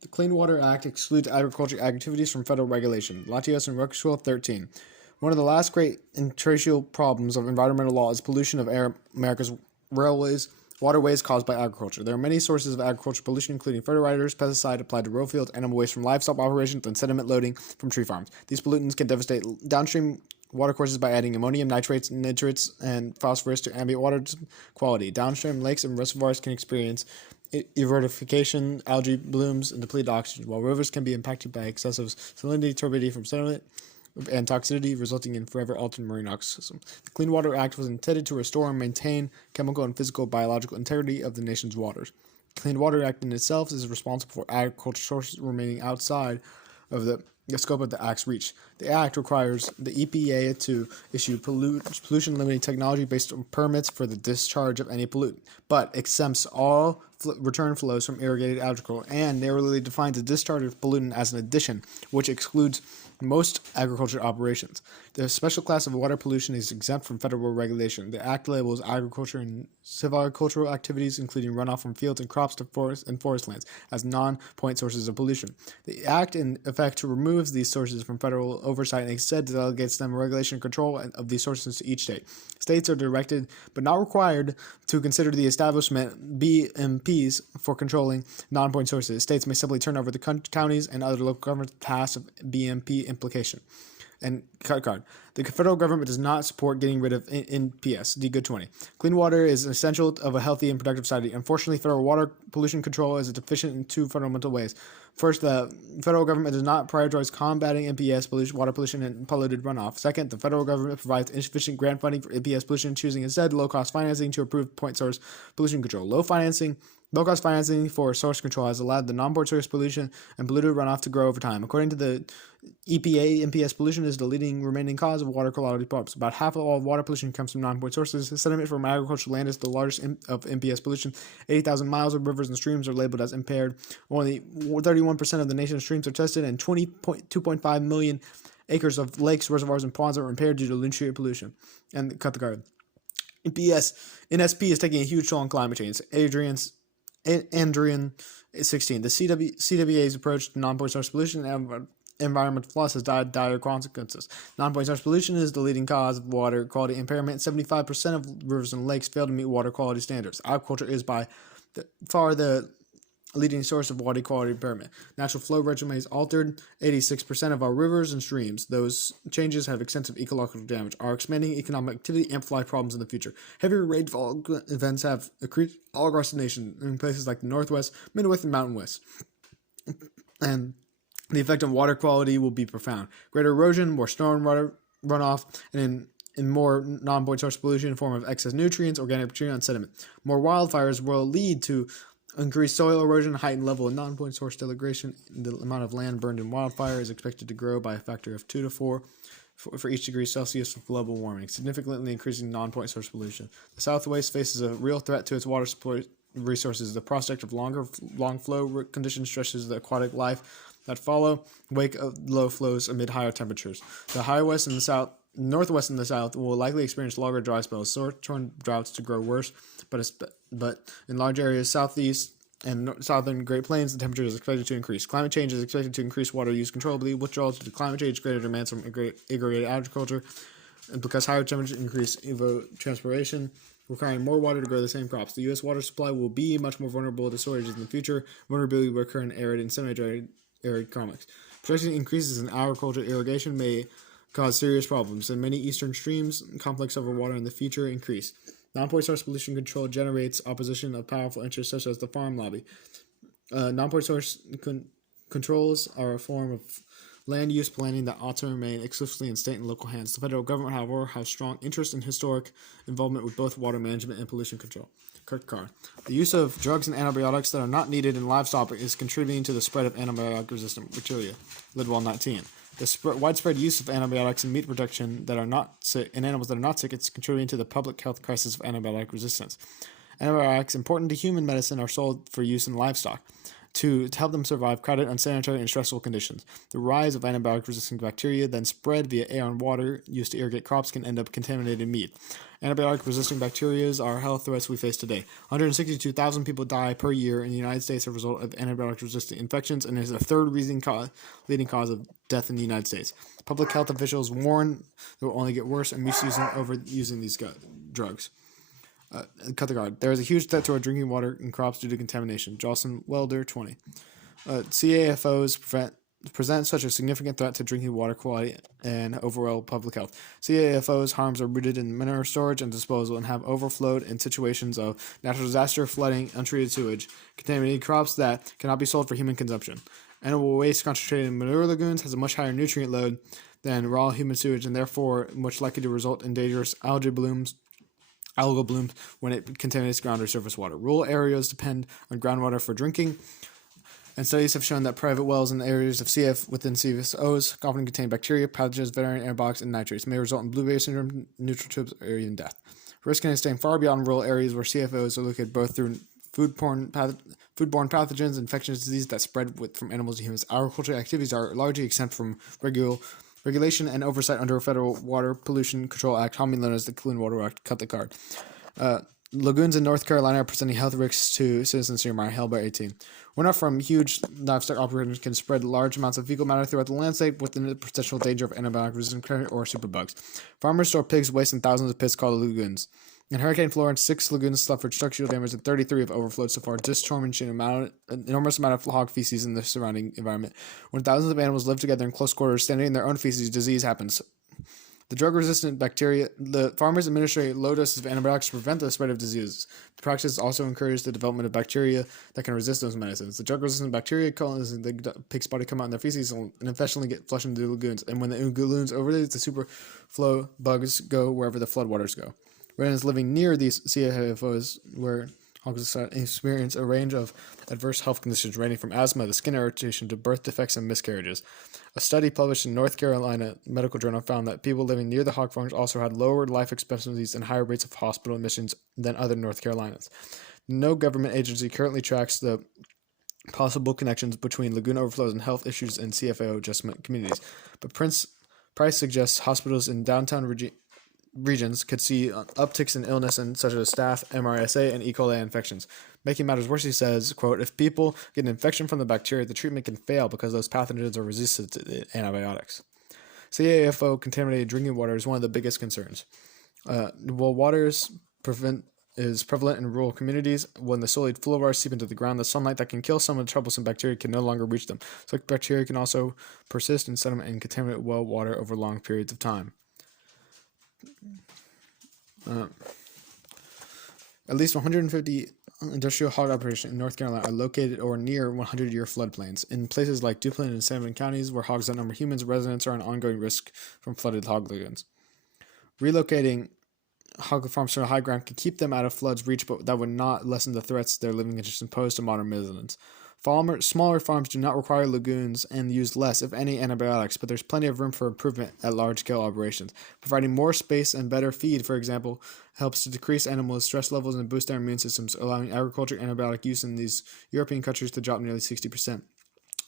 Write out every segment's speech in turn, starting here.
The Clean Water Act excludes agricultural activities from federal regulation. Latios and Rockwell 13. One of the last great intractable problems of environmental law is pollution of air, America's railways, waterways caused by agriculture. There are many sources of agricultural pollution, including fertilizers, pesticides applied to row fields, animal waste from livestock operations, and sediment loading from tree farms. These pollutants can devastate downstream watercourses by adding ammonium nitrates, nitrates, and phosphorus to ambient water quality. Downstream lakes and reservoirs can experience erotification, algae blooms, and depleted oxygen, while rivers can be impacted by excessive salinity, turbidity from sediment, and toxicity, resulting in forever altered marine ecosystem. The Clean Water Act was intended to restore and maintain chemical and physical biological integrity of the nation's waters. The Clean Water Act in itself is responsible for agricultural sources remaining outside of the scope of the Act's reach. The Act requires the EPA to issue pollution-limiting technology-based permits for the discharge of any pollutant, but exempts all return flows from irrigated agriculture and narrowly defines the discharge of pollutant as an addition, which excludes most agriculture operations. The special class of water pollution is exempt from federal regulation. The Act labels agriculture and silvicultural activities, including runoff from fields and crops to forest and forest lands, as non-point sources of pollution. The Act, in effect, removes these sources from federal oversight and instead delegates them regulation and control of these sources to each state. States are directed, but not required, to consider the establishment BMPs for controlling non-point sources. States may simply turn over the counties and other local governments the task of BMP implication. And cut card. The federal government does not support getting rid of NPS, D Good 20. Clean water is essential of a healthy and productive society. Unfortunately, federal water pollution control is deficient in two fundamental ways. First, the federal government does not prioritize combating NPS pollution, water pollution, and polluted runoff. Second, the federal government provides insufficient grant funding for NPS pollution, choosing instead low-cost financing to improve point source pollution control. Low-cost financing for source control has allowed the non-port source pollution and polluted runoff to grow over time. According to the EPA, NPS pollution is the leading remaining cause of water quality problems. About half of all water pollution comes from non-port sources. Sediment from agricultural land is the largest of NPS pollution. 80,000 miles of rivers and streams are labeled as impaired. Only 31% of the nation's streams are tested, and 2.5 million acres of lakes, reservoirs, and ponds are impaired due to nutrient pollution. And cut the card. NSP is taking a huge toll on climate change. Andrian 16. The CWA's approach to non-point source pollution and environmental loss has dire consequences. Non-point source pollution is the leading cause of water quality impairment. 75% of rivers and lakes fail to meet water quality standards. Agriculture is by far the leading source of water quality impairment. Natural flow regimen is altered. 86% of our rivers and streams. Those changes have extensive ecological damage. Our expanding economic activity amplify problems in the future. Heavy rainfall events have increased all across the nation in places like the Northwest, Midwest, and Mountain West. And the effect on water quality will be profound. Greater erosion, more storm water runoff, and in more non-point source pollution in the form of excess nutrients, organic material, and sediment. More wildfires will lead to increased soil erosion, heightened level of non-point source degradation. The amount of land burned in wildfire is expected to grow by a factor of 2 to 4 for each degree Celsius of global warming, significantly increasing non-point source pollution. The Southwest faces a real threat to its water supply resources. The prospect of long flow conditions stretches the aquatic life that follow, wake of low flows amid higher temperatures. The high west and the south, northwest and the south will likely experience longer dry spells, short-term droughts to grow worse, but in large areas southeast and southern Great Plains, the temperature is expected to increase. Climate change is expected to increase water use controllably. Withdrawal due to climate change, greater demands from irrigated agriculture, and because higher temperatures increase evapotranspiration, requiring more water to grow the same crops. The U.S. water supply will be much more vulnerable to shortages in the future. Vulnerability will occur in arid and semi-arid climates. Projecting increases in agricultural irrigation may cause serious problems. In many eastern streams, conflicts over water in the future increase. Non-point source pollution control generates opposition of powerful interests such as the farm lobby. Non-point source controls are a form of land use planning that ought to remain exclusively in state and local hands. The federal government, however, has strong interest in historic involvement with both water management and pollution control. Kurt Carr. The use of drugs and antibiotics that are not needed in livestock is contributing to the spread of antibiotic-resistant bacteria. Lidwell 19. The widespread use of antibiotics in meat production that are not sick, in animals that are not sick, is contributing to the public health crisis of antibiotic resistance. Antibiotics important to human medicine are sold for use in livestock. to help them survive crowded, unsanitary, and stressful conditions. The rise of antibiotic-resistant bacteria, then spread via air and water used to irrigate crops, can end up contaminated meat. Antibiotic-resistant bacteria are health threats we face today. 162,000 people die per year in the United States as a result of antibiotic-resistant infections, and is the third leading cause of death in the United States. Public health officials warn it will only get worse and overusing these drugs. Cut the card. There is a huge threat to our drinking water and crops due to contamination. Jocelyn Welder, 20. CAFOs present such a significant threat to drinking water quality and overall public health. CAFOs' harms are rooted in mineral storage and disposal and have overflowed in situations of natural disaster, flooding, untreated sewage, contaminated crops that cannot be sold for human consumption. Animal waste concentrated in manure lagoons has a much higher nutrient load than raw human sewage and therefore much likely to result in dangerous algal blooms when it contaminates ground or surface water. Rural areas depend on groundwater for drinking, and studies have shown that private wells in the areas of CF within CFOs often contain bacteria, pathogens, veterinary antibiotics, and nitrates, may result in Blueberry syndrome, neutral tubes, or even death. Risk can extend far beyond rural areas where CFOs are located, both through foodborne pathogens, infectious disease that spread from animals to humans. Agricultural activities are largely exempt from regulation and oversight under a Federal Water Pollution Control Act, commonly known as the Clean Water Act. Cut the card. Lagoons in North Carolina are presenting health risks to citizens near Mount Hale by 18. Runoff from huge livestock operations can spread large amounts of fecal matter throughout the landscape within the potential danger of antibiotic-resistant bacteria or superbugs. Farmers store pigs waste in thousands of pits called lagoons. In Hurricane Florence, 6 lagoons suffered structural damage and 33 have overflowed so far, discharging an enormous amount of hog feces in the surrounding environment. When thousands of animals live together in close quarters, standing in their own feces, disease happens. The drug-resistant bacteria, the farmers administer low doses of antibiotics to prevent the spread of diseases. The practice also encourages the development of bacteria that can resist those medicines. The drug-resistant bacteria colonies in the pig's body come out in their feces and eventually get flushed into the lagoons. And when the lagoons overload, the superflow bugs go wherever the floodwaters go. Residents living near these CFOs where hogs experience a range of adverse health conditions ranging from asthma to skin irritation to birth defects and miscarriages. A study published in North Carolina Medical Journal found that people living near the hog farms also had lower life expectancies and higher rates of hospital admissions than other North Carolinians. No government agency currently tracks the possible connections between lagoon overflows and health issues in CFO adjustment communities, but Price suggests hospitals in downtown regions could see upticks in illness such as staph, MRSA, and E. coli infections. Making matters worse, he says, quote, if people get an infection from the bacteria, the treatment can fail because those pathogens are resistant to antibiotics. CAFO contaminated drinking water is one of the biggest concerns. While water is prevalent in rural communities, when the solid fluorides seep into the ground, the sunlight that can kill some of the troublesome bacteria can no longer reach them. So bacteria can also persist in sediment and contaminate well water over long periods of time. At least 150 industrial hog operations in North Carolina are located or near 100-year floodplains. In places like Duplin and Sangamon counties, where hogs outnumber humans, residents are an ongoing risk from flooded hog lagoons. Relocating hog farms to high ground could keep them out of floods' reach, but that would not lessen the threats their living conditions pose to modern residents. Smaller farms do not require lagoons and use less, if any, antibiotics, but there's plenty of room for improvement at large-scale operations. Providing more space and better feed, for example, helps to decrease animals' stress levels and boost their immune systems, allowing agriculture antibiotic use in these European countries to drop nearly 60%.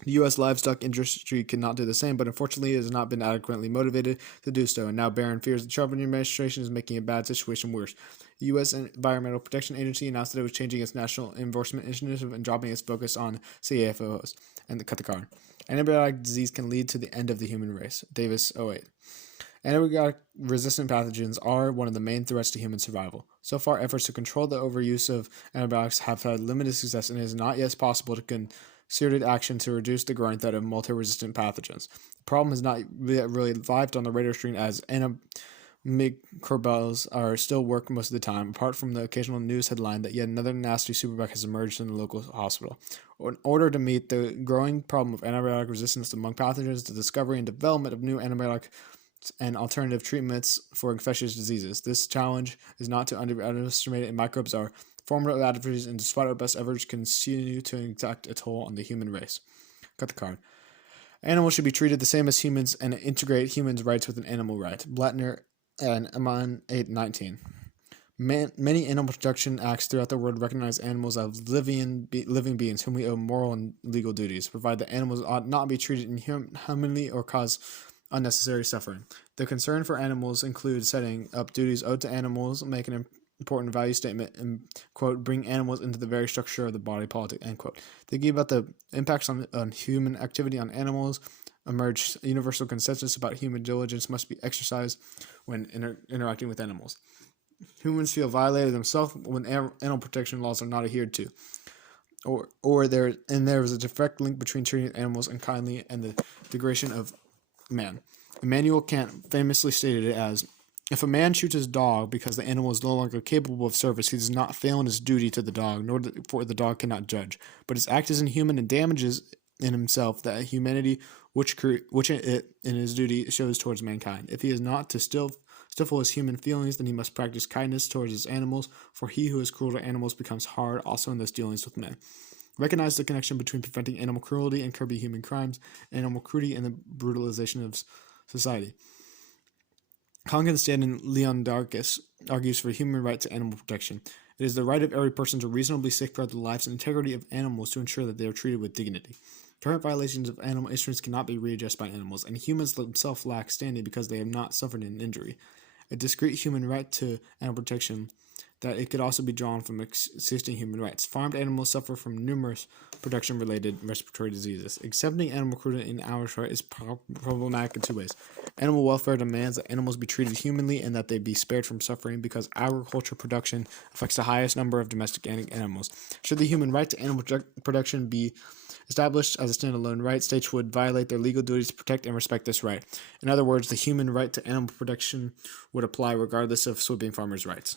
The U.S. livestock industry cannot do the same, but unfortunately it has not been adequately motivated to do so, and now Barron fears the Trump administration is making a bad situation worse. The U.S. Environmental Protection Agency announced that it was changing its national enforcement initiative and dropping its focus on CAFOs. And cut the card. Antibiotic disease can lead to the end of the human race. Davis, 08. Antibiotic-resistant pathogens are one of the main threats to human survival. So far, efforts to control the overuse of antibiotics have had limited success, and it is not yet possible to concerted action to reduce the growing threat of multi-resistant pathogens. The problem has not yet really arrived on the radar screen, as antimicrobials are still work most of the time, apart from the occasional news headline that yet another nasty superbug has emerged in the local hospital. In order to meet the growing problem of antibiotic resistance among pathogens, the discovery and development of new antibiotic and alternative treatments for infectious diseases. This challenge is not to underestimate, and microbes are formidable adversaries, and despite our best efforts, continue to exact a toll on the human race. Cut the card. Animals should be treated the same as humans and integrate humans' rights with an animal right. Blattner and Amman 819. Many animal protection acts throughout the world recognize animals as living beings whom we owe moral and legal duties, provide that animals ought not be treated inhumanly or cause unnecessary suffering. The concern for animals includes setting up duties owed to animals, make an important value statement, and, quote, bring animals into the very structure of the body politic, end quote. Thinking about the impacts on human activity on animals, emerged universal consensus about human diligence must be exercised when interacting with animals. Humans feel violated themselves when animal protection laws are not adhered to, or there is a direct link between treating animals unkindly and the degradation of man. Immanuel Kant famously stated it as, if a man shoots his dog because the animal is no longer capable of service, he does not fail in his duty to the dog, nor for the dog cannot judge. But his act is inhuman and damages in himself that humanity which it in his duty shows towards mankind. If he is not to stifle his human feelings, then he must practice kindness towards his animals, for he who is cruel to animals becomes hard also in those dealings with men. Recognize the connection between preventing animal cruelty and curbing human crimes, animal cruelty, and the brutalization of society. Konstantin Leonarchus argues for human right to animal protection. It is the right of every person to reasonably safeguard the lives and integrity of animals to ensure that they are treated with dignity. Current violations of animal instruments cannot be readjusted by animals, and humans themselves lack standing because they have not suffered an injury. A discrete human right to animal protection that it could also be drawn from existing human rights. Farmed animals suffer from numerous production-related respiratory diseases. Accepting animal cruelty in our right is problematic in two ways. Animal welfare demands that animals be treated humanly and that they be spared from suffering because agriculture production affects the highest number of domesticated animals. Should the human right to animal production be established as a standalone right, states would violate their legal duties to protect and respect this right. In other words, the human right to animal protection would apply regardless of sweeping farmers' rights.